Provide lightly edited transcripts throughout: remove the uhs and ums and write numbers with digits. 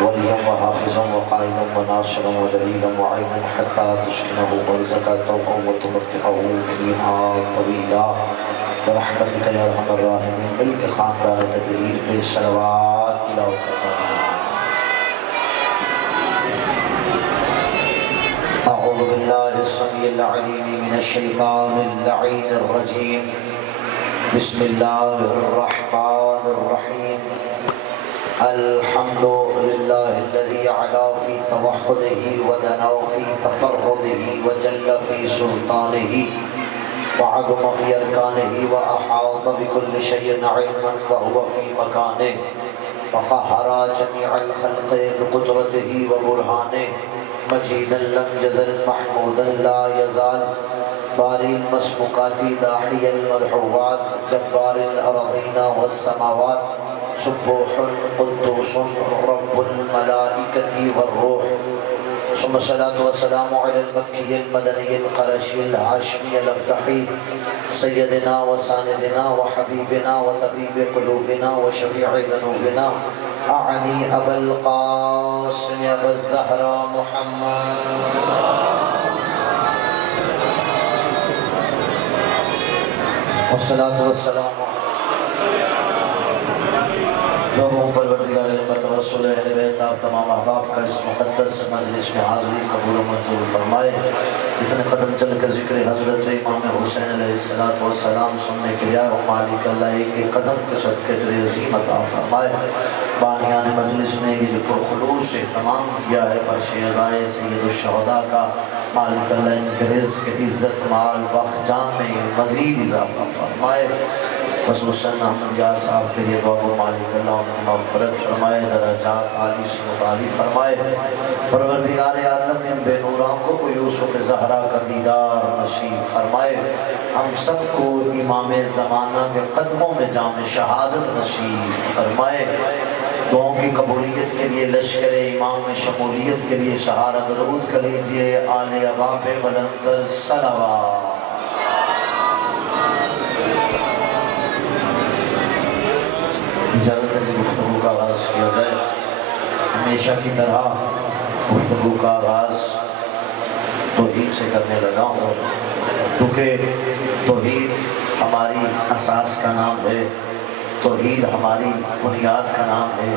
وليا وحافظا وقائدا وناصرا ودليلا وعينا حتى تسكنه أرضك طوعا وتمتعه فيها طويلا برحمتك يا أرحم الراحمين. مل کے خاندان تطہیر پہ صلوات تلاوت فرمائیں. أعوذ بالله السميع العليم من الشيطان اللعين الرجيم. بسم الله الرحمن الرحيم. الحمد لله الذي علا في توحده ودنا في تفرده وجل في سلطانه وعظم في أركانه وأحاط بكل شيء علما وهو في مكانه وقهر جميع الخلق بقدرته وبرهانه مجيدا لم يزل محمودا لا يزال باري المسبوقات داحي المدحوات جبار الأرضين والسماوات سبوح قدوس رب الملائكة والروح. ثم الصلاة والسلام على المكي المدني القرشي الهاشمي الأبتحي سيدنا وساندنا وحبيبنا وطبيب قلوبنا وشفيع ذنوبنا أعني أبا القاسم أبا الزهراء محمد والصلاة والسلام لوگوں پروردگار علم توسل اہل بیت آپ تمام احباب کا اس مقدس مجلس میں حاضری قبول و منظور فرمائے. جتنے قدم چل کے ذکر حضرت امام حسین علیہ السلام سننے کے لیے وہ مالک اللہ ایک ایک قدم کے صدقے تیرے عظیم عطا فرمائے. بانیان مجلس نے یہ پرخلوص اہتمام کیا ہے فرش عزائے سید الشہداء کا. مالک اللہ ان کے رزق عزت مال وقت جان میں مزید اضافہ فرمائے. خصوصاً احمد یار صاحب کے لیے بابو مالک اللہ ان کی مغفرت فرمائے درجات عالی سے متعالی فرمائے. پروردگار عالم ان بے نوران کو یوسف زہرا کا دیدار نصیب فرمائے. ہم سب کو امام زمانہ کے قدموں میں جام شہادت نصیب فرمائے. دعاؤں کی قبولیت کے لیے لشکر امام میں شمولیت کے لیے سہارا درود کر لیجئے. آل ابا پہ بلندر صلوات. اجازت سے گفتگو کا آغاز کیا جائے. ہمیشہ کی طرح گفتگو کا آغاز توحید سے کرنے لگا ہوں کیونکہ توحید ہماری اساس کا نام ہے, توحید ہماری بنیاد کا نام ہے.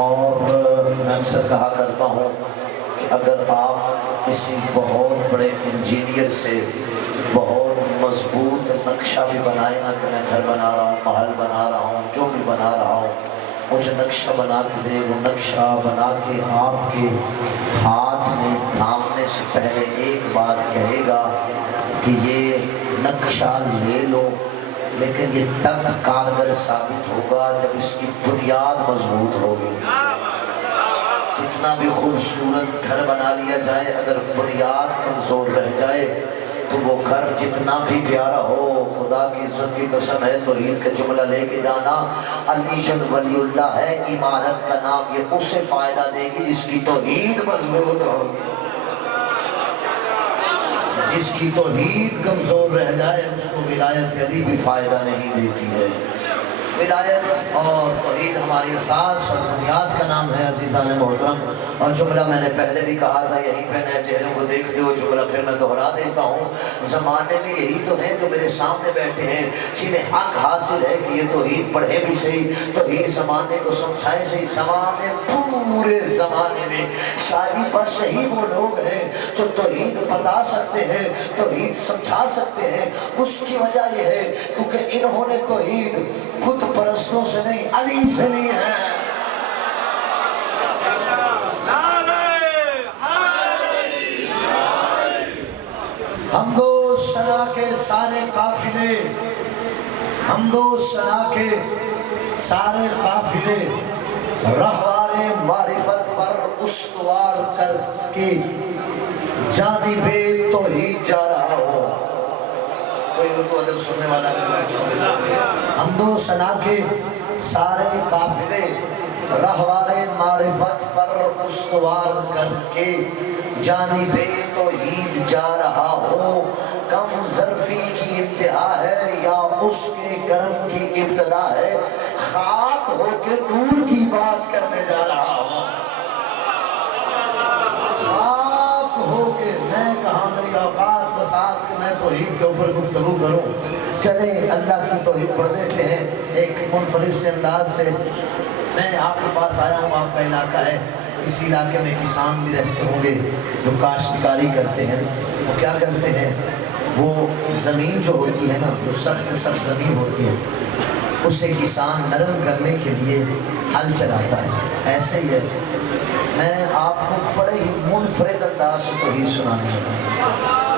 اور میں اکثر کہا کرتا ہوں کہ اگر آپ کسی بہت بڑے انجینئر سے بہت مضبوط نقشہ بھی بنائے نا کہ میں گھر بنا رہا ہوں, محل بنا رہا ہوں, جو بھی بنا رہا ہوں, مجھے نقشہ بنا کے دے, وہ نقشہ بنا کے آپ کے ہاتھ میں تھامنے سے پہلے ایک بات کہے گا کہ یہ نقشہ لے لو, لیکن یہ تب کارگر ثابت ہوگا جب اس کی بنیاد مضبوط ہوگی. جتنا بھی خوبصورت گھر بنا لیا جائے اگر بنیاد کمزور رہ جائے تو وہ گھر جتنا بھی پیارا ہو, خدا کی عزت کی قسم ہے توحید کا جملہ لے کے جانا, علی جن ولی اللہ ہے عمارت کا نام, یہ اسے فائدہ دے گی جس کی توحید مضبوط ہوگی. جس کی توحید کمزور رہ جائے اس کو ولایت علی بھی فائدہ نہیں دیتی ہے. ولایت اور توحید ہماری اساس اور بنیاد کا نام ہے عزیزان محترم. اور جملہ میں نے پہلے بھی کہا تھا, یہیں پہ نئے چہروں کو دیکھتے ہو جملہ پھر میں دہرا دیتا ہوں. زمانے میں یہی تو ہیں جو میرے سامنے بیٹھے ہیں جنہیں حق حاصل ہے کہ یہ توحید پڑھے بھی صحیح, توحید زمانے کو سمجھائے صحیح. زمانے پورے زمانے میں شاعری پر صحیح وہ لوگ ہیں جو توحید بتا سکتے ہیں, توحید سمجھا سکتے ہیں. اس کی وجہ یہ ہے کیونکہ انہوں نے توحید خود پرستوں سے نہیں علی سے لی ہے. حمد و ثنا کے سارے قافلے, حمد و ثنا کے سارے قافلے رہوار معرفت پر استوار کر کے جانب توحید جا رہا ہو. کوئی اردو ادب سننے والا نہیں. حمد و ثنا کے سارے قافلے رہوار معرفت پر استوار کر کے جانب توحید جا رہا ہو. کم ظرفی کی انتہا ہے یا اس کے کرم کی ابتدا ہے, خاک ہو کے نور کی بات کرنے جا رہا ہو. گفتگو کروں، چلے اللہ کی توحید پڑھ دیتے ہیں ایک منفرد سے انداز سے۔ میں آپ کے پاس آیا ہوں، آپ کا علاقہ ہے، اس علاقے میں کسان بھی رہتے ہوں گے جو کاشتکاری کرتے ہیں۔ وہ کیا کرتے ہیں، وہ زمین جو ہوتی ہے نا، جو سخت زمین ہوتی ہے، اسے کسان نرم کرنے کے لیے ہل چلاتا ہے۔ ایسے ہی ہے، میں آپ کو بڑے ہی منفرد انداز سے توحید سنانے لگا۔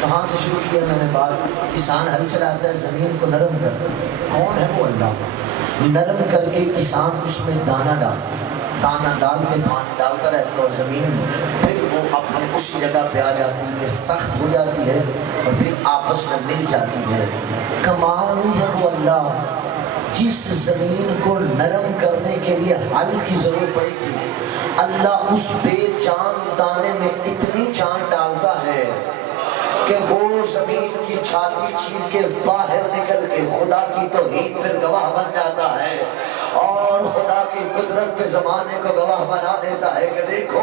کہاں سے شروع کیا میں نے بات؟ کسان ہل چلاتا ہے، زمین کو نرم کرتا ہے۔ کون ہے وہ؟ اللہ۔ نرم کر کے کسان اس میں دانہ ڈالتا ہے، دانہ ڈال کے پانی ڈالتا رہتا ہے، اور زمین پھر وہ اپنے اسی جگہ پہ آ جاتی ہے، سخت ہو جاتی ہے اور پھر آپس میں مل جاتی ہے۔ کمال نہیں ہے وہ اللہ جس زمین کو نرم کرنے کے لیے ہل کی ضرورت پڑی تھی، اللہ اس بے جان دانے میں اتنی جان ڈالتا ہے کہ وہ زمین کی چھاتی چیر کے باہر نکل کے خدا کی توحید پر گواہ بن جاتا ہے، اور خدا کی قدرت پہ زمانے کو گواہ بنا دیتا ہے کہ دیکھو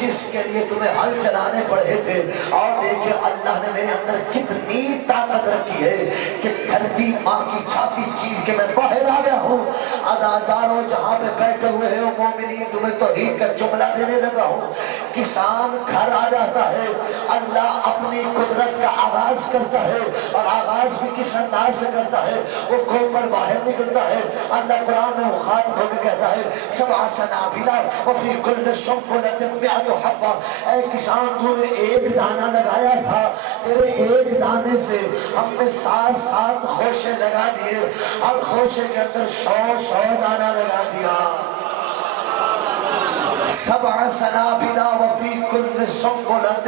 جس کے لیے تمہیں ہل چلانے پڑے تھے، اور دیکھیں اللہ نے میرے اندر کتنی طاقت رکھی ہے کہ دھرتی ماں کی چھاتی چیر کے میں باہر آ گیا ہوں۔ اداداروں جہاں پہ بیٹھے ہوئے ہو مومنین، تمہیں توحید کا جملہ دینے لگا ہوں۔ کسان گھر آ جاتا ہے، اللہ اپنی قدرت کا آغاز کرتا ہے، اور آغاز بھی کس انداز سے کرتا ہے، وہ گھر پر باہر نکلتا ہے۔ اللہ قرآن میں مخاطب ہو کے کہتا ہے سبع سنابل وفی کل سنبلۃ مئۃ حبہ، اے کسان تو نے ایک دانہ لگایا تھا، تیرے ایک دانے سے ہم نے 7 خوشے لگا دیے، ہر خوشے کے اندر 100 دانہ لگا دیا۔ سبع سنابل وفی کل سنبلۃ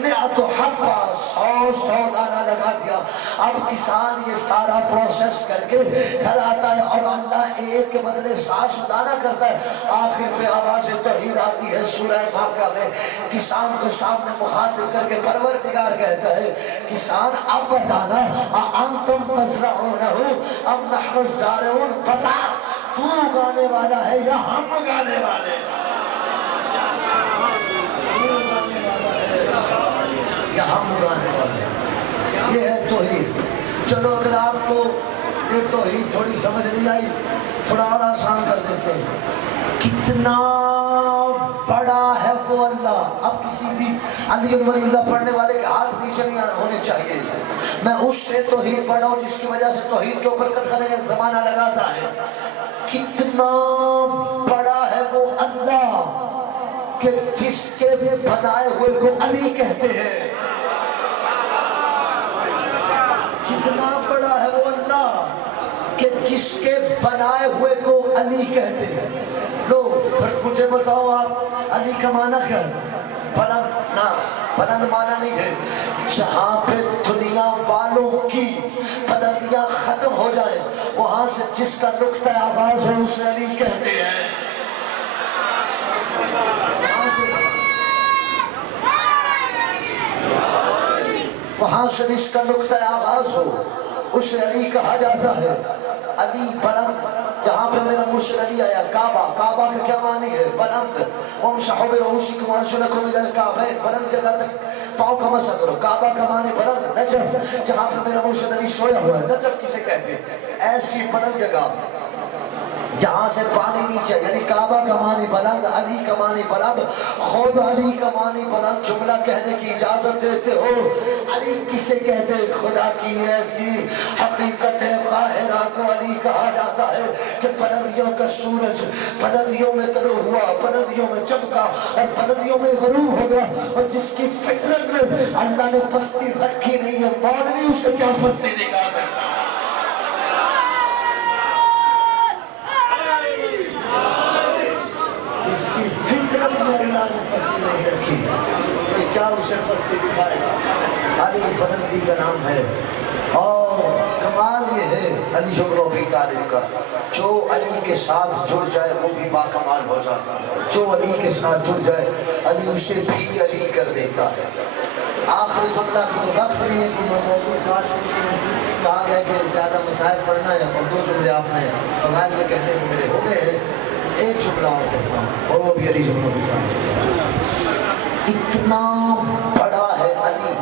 مئۃ حبہ، 100 دانہ لگا دیا۔ اب کسان یہ سارا پروسیس کر کے گھر آتا ہے، اور اللہ ایک کے بدلے 7 دانہ کرتا ہے۔ آخر پہ آواز توحید آتی ہے سورہ فاتحہ میں، کسان کو سامنے مخاطب کر کے پروردگار کہتا ہے کسان اب بتانا انتم تزرعونہ ام نحن الزارعون، بتا تو اگانے والا ہے یا ہم اگانے والے؟ ہم اگانے والے۔ یہ ہے توحید۔ چلو اگر آپ کو یہ توحید تھوڑی سمجھ نہیں آئی، تھوڑا اور آسان کر دیتے ہیں۔ کتنا بڑا ہے وہ اللہ۔ اب کسی بھی علی ولی اللہ پڑھنے والے کے ہاتھ نیچے نہیں ہونے چاہیے۔ میں اس سے توحید پڑھا ہوں جس کی وجہ سے توحید کے اوپر کتنے زمانہ لگاتا ہے۔ کتنا بڑا ہے وہ اللہ کہ جس کے بنائے ہوئے کو علی کہتے ہیں۔ کتنا بڑا ہے وہ اللہ کہ جس کے بنائے ہوئے کو علی کہتے ہیں۔ لو پھر مجھے بتاؤ آپ علی کا معنی کیا ہے؟ بلند نہ، بلند معنی نہیں ہے۔ جہاں پہ دنیا والوں کی بلندیاں ختم ہو جائیں، وہاں سے جس کا نقطہ آغاز ہو اسے علی کہتے ہیں۔ وہاں سے جس کا نقطہ آغاز ہو اسے علی کہا جاتا ہے۔ علی بلند، جہاں پہ میرا مرشد علی آیا، کعبہ، کعبہ کا کیا معنی ہے؟ بلند۔ وامسحوا برؤوسکم وارجلکم الی الکعبین، بلند جگہ تک پاؤں کا مسح کرو، کعبہ کا معنی بلند۔ نجف، جہاں پہ میرا مرشد علی سویا ہوا ہے، نجف کسے کہتے ہیں؟ ایسی بلند جگہ جہاں سے پانی نیچے، یعنی کعبہ کا معنی بلند، علی کا معنی بلند، خود علی کا معنی بلند جملہ کہنے کی اجازت دیتے ہو۔ علی کسے کہتے ہیں؟ خدا کی ایسی حقیقت قاہرہ کو علی کہا جاتا ہے کہ بلندیوں کا سورج بلندیوں میں طلوع ہوا، بلندیوں میں چمکا اور بلندیوں میں غروب ہو گیا، اور جس کی فطرت میں اللہ نے پستی رکھی نہیں ہے، مولوی اسے کیا پستی دکھا سکتا؟ کیا اسے پستی دکھائے گا؟ علی بلندی کا نام ہے، اور کمال یہ ہے علی بن ابی طالب کا، جو علی کے ساتھ جڑ جائے وہ بھی باکمال ہو جاتا ہے۔ جو علی کے ساتھ جڑ جائے علی اسے بھی علی کر دیتا ہے۔ آخری جملہ کو وقت نہیں ہے، موضوع خاص کہا گیا کہ زیادہ مسائل پڑھنا ہے، اور 2 جملے آپ نے فضائل کے کہنے میں میرے ہو گئے ہیں۔ ایک جملہ اور کہتا ہوں، اور وہ بھی علی بن ابی طالب۔ اتنا بڑا ہے علی،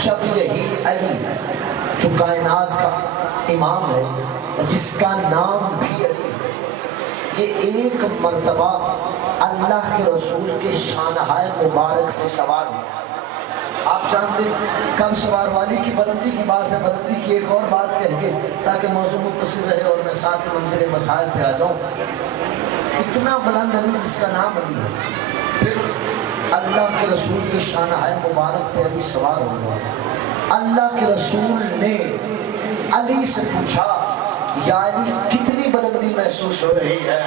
جب یہی علی جو کائنات کا امام ہے جس کا نام بھی علی ہے، یہ ایک مرتبہ اللہ کے رسول کے شانہائے مبارک پہ سوار ہوا۔ آپ جانتے کم سوار والی کی بلندی کی بات ہے، بلندی کی ایک اور بات کہہ کے تاکہ موضوع متصل رہے اور میں ساتھ منزل مسائل پہ آ جاؤں۔ اتنا بلند علی جس کا نام علی ہے، پھر اللہ کے رسول کے شانہائے مبارک پہ علی سوار ہو گیا۔ اللہ کے رسول نے علی سے پوچھا یا علی کتنی بلندی محسوس ہو رہی ہے؟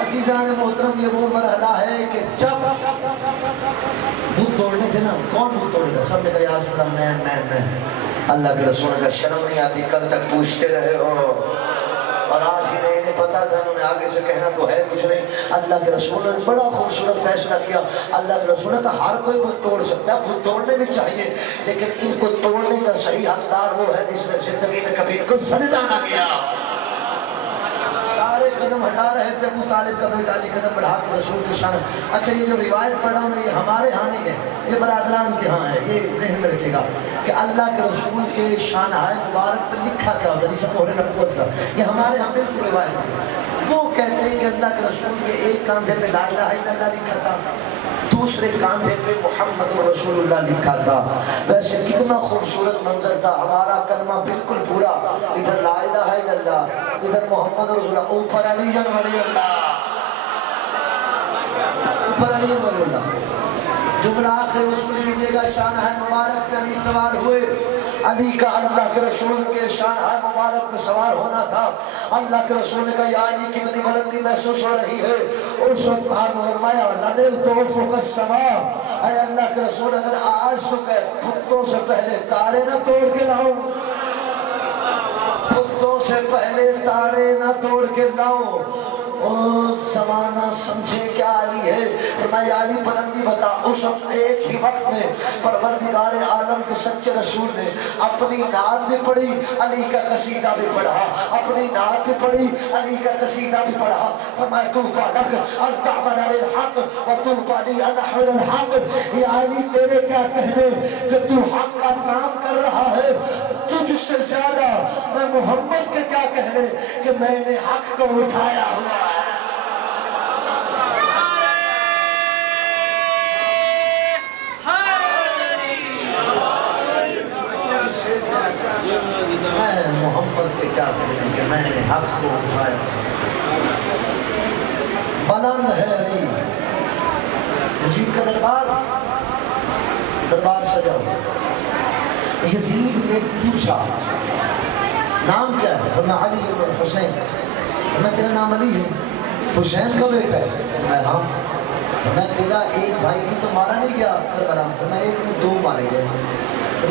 عزیزان محترم، یہ وہ مرحلہ ہے کہ جب بھوت توڑنے تھے نا، کون بھوت توڑے گا؟ سب نے کہا یا رسول اللہ میں اللہ کے رسول نے کہا شرم نہیں آتی؟ کل تک پوچھتے رہے ہو اور آج ہی نہیں پتا تھا، انہوں نے آگے سے کہنا تو ہے کچھ نہیں۔ اللہ کے رسول نے بڑا خوبصورت فیصلہ کیا۔ اللہ کے رسول نے کہا ہر کوئی بھوت توڑ سکتا ہے، بھوت توڑنے بھی چاہیے، لیکن ان کو توڑنے کا صحیح حقدار وہ ہے جس نے زندگی میں کبھی ان کو سجدہ نہ کیا۔ سارے قدم ہٹا رہے تھے، ابو طالب کا بیٹا علی قدم بڑھا کے رسول کے شان۔ اچھا یہ جو روایت پڑھا ہوں یہ ہمارے ہاں نہیں ہے، یہ برادران کے ہاں ہے، یہ ذہن میں رکھے گا کہ اللہ کے رسول کے شانہائے مبارک پہ لکھا کیا ہوتا ہے، جسے مہر نبوت کا، یہ ہمارے ہاں بالکل روایت ہے۔ وہ کہتے ہیں کہ اللہ کے رسول کے ایک کاندھے پہ لا الہ الا اللہ لکھا تھا، دوسرے کاندھے پہ محمد رسول اللہ لکھا تھا۔ ویسے کتنا خوبصورت منظر تھا، ہمارا کلمہ بالکل پورا، ادھر لا الہ الا اللہ، ادھر محمد رسول اللہ، اوپر علی ولی اللہ، اوپر علی ولی اللہ۔ جملہ آخر وصول کیجئے گا، شانہائے مبارک پہ علی سوار ہوئے۔ علی کا اللہ کے رسول کے شانہائے مبارک پہ سوار ہونا تھا۔ اللہ کے رسول نے کہا یا علی کتنی بلندی محسوس ہو رہی ہے؟ اس وقت بہار فرمایا لَنِلْ تُوفُقَ السَّمَاء، اے اللہ کے رسول اگر آج تو کہ بتوں سے پہلے تارے نہ توڑ کے لاؤ، بتوں سے پہلے تارے نہ توڑ کے لاؤ، زمانہ سمجھے کیا علی ہے۔ فرمایا علی بلندی بتا۔ اس وقت ایک ہی وقت میں پروردگار عالم کے سچے رسول نے اپنی نعت بھی پڑھی، علی کا قصیدہ بھی پڑھا، اپنی نعت بھی پڑھی، علی کا قصیدہ بھی پڑھا۔ فرمایا تو لک ان تعمل للحق وطوبى لي ان احمل الحق، یا علی تیرے کیا کہنے کہ تو حق کا کام کر رہا ہے، تجھ سے زیادہ میں محمد کے کیا کہنے کہ میں نے حق کو اٹھایا ہوا ہے۔ میں محمد کے کیا کہنے کہ میں نے حق کو اٹھایا۔ بلند ہے علی، یزید کا دربار سجا ہوا۔ یزید نے پوچھا نام کیا ہے؟ فرمایا علی بن حسین۔ میں تیرا نام علی ہے؟ حسین کا بیٹا ہے؟ میں ہاں۔ میں تیرا ایک بھائی بھی تو مارا نہیں گیا کربلا؟ میں ایک میں دو مارے گئے۔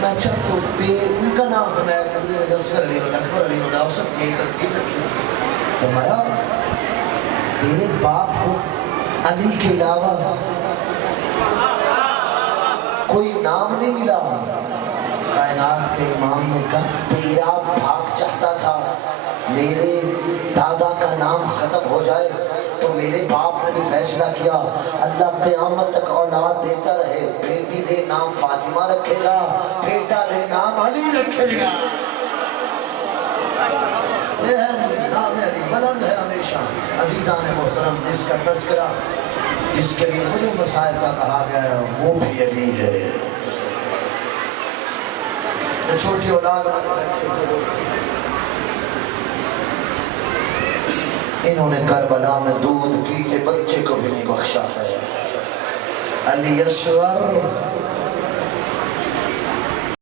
میں اچھا تو ان کا نام تو میں علی اصغر علی اکبر علی سب یہی ترتیب رکھی۔ فرمایا تیرے باپ کو علی کے علاوہ کوئی نام نہیں ملا؟ کائنات کے امام نے کہا تیرا باپ چاہتا تھا میرے دادا کا نام ختم ہو جائے تو میرے باپ نے بھی فیصلہ کیا اللہ قیامت تک اولاد دیتا رہے، بیٹی دے نام فاطمہ رکھے گا، بیٹا دے نام علی رکھے گا۔ یہ ہے نام علی، بلند ہے ہمیشہ۔ عزیزان محترم، جس کا تذکرہ جس کے لیے مجھے مسائل کا کہا گیا ہے وہ بھی علی ہے۔ چھوٹی اولاد انہوں نے کربلا میں دودھ پیتے بچے کو بھی نہیں بخشا ہے۔ علی اصغر